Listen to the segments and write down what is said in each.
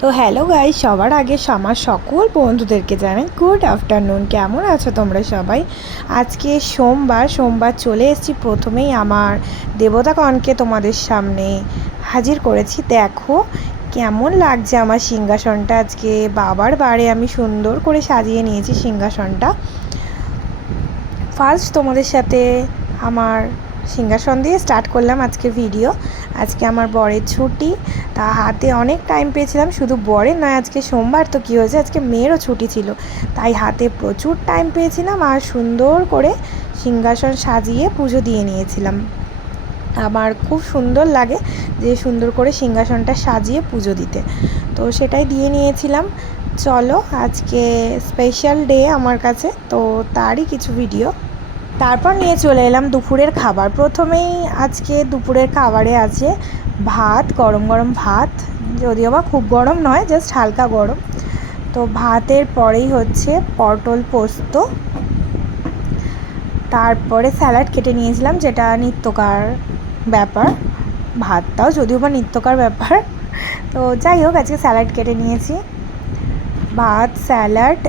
তো hello guys, সবার আগে আমার সকল বন্ধুদেরকে জানাই গুড আফটারনুন। কেমন আছো তোমরা সবাই? আজকে সোমবার চলে এসেছি। প্রথমেই আমার দেবতাগণকে তোমাদের সামনে হাজির করেছি। দেখো কেমন লাগছে আমার সিংহাসনটা। আজকে বাবার বাড়ি আমি সুন্দর করে সাজিয়ে নিয়েছি সিংহাসনটা। ফার্স্ট তোমাদের সাথে আমার সিংহাসন দিয়ে স্টার্ট করলাম আজকের ভিডিও। আজকে আমার বরের ছুটি, তা হাতে অনেক টাইম পেয়েছিলাম। শুধু বরের নয়, আজকে সোমবার তো কী হয়েছে, আজকে মেয়েরও ছুটি ছিল, তাই হাতে প্রচুর টাইম পেয়েছিলাম আর সুন্দর করে সিংহাসন সাজিয়ে পুজো দিয়ে নিয়েছিলাম। আমার খুব সুন্দর লাগে যে সুন্দর করে সিংহাসনটা সাজিয়ে পুজো দিতে, তো সেটাই দিয়ে নিয়েছিলাম। চলো, আজকে স্পেশাল ডে আমার কাছে, তো তারই কিছু ভিডিও। তারপর নিয়ে চলে এলাম দুপুরের খাবার। প্রথমেই আজকে দুপুরের খাবারে আছে ভাত, গরম গরম ভাত, যদিও বা খুব গরম নয়, জাস্ট হালকা গরম। তো ভাতের পরেই হচ্ছে পটল পোস্ত, তারপরে স্যালাড কেটে নিয়েছিলাম, যেটা নিত্যকার ব্যাপার। ভাতটাও যদিও বা নিত্যকার ব্যাপার, তো যাই হোক আজকে স্যালাড কেটে নিয়েছি। ভাত, স্যালাড,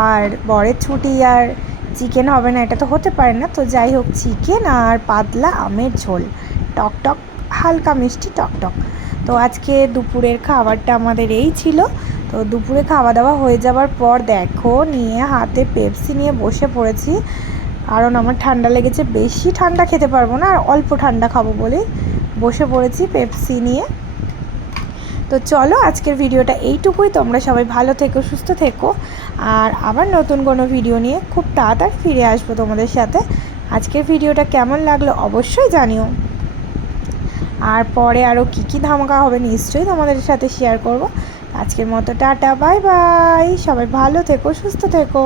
আর বরের ছুটি আর চিকেন হবে না এটা তো হতে পারে না, তো যাই হোক চিকেন আর পাতলা আমের ঝোল, টক হালকা মিষ্টি টক। তো আজকে দুপুরের খাবারটা আমাদের এই ছিল। তো দুপুরে খাওয়া দাওয়া হয়ে যাওয়ার পর দেখো নিয়ে হাতে পেপসি নিয়ে বসে পড়েছি, কারণ আমার ঠান্ডা লেগেছে। বেশি ঠান্ডা খেতে পারবো না, আর অল্প ঠান্ডা খাবো বলে বসে পড়েছি পেপসি নিয়ে। তো চলো আজকের ভিডিওটা এইটুকুই। তোমরা সবাই ভালো থেকো, সুস্থ থেকো, আর আবার নতুন কোনো ভিডিও নিয়ে খুব তাড়াতাড়ি ফিরে আসবো তোমাদের সাথে। আজকের ভিডিওটা কেমন লাগলো অবশ্যই জানিও, আর পরে আরও কী ধামাকা হবে নিশ্চয়ই তোমাদের সাথে শেয়ার করব। আজকের মতো টাটা, বাই বাই, সবাই ভালো থেকো, সুস্থ থেকো।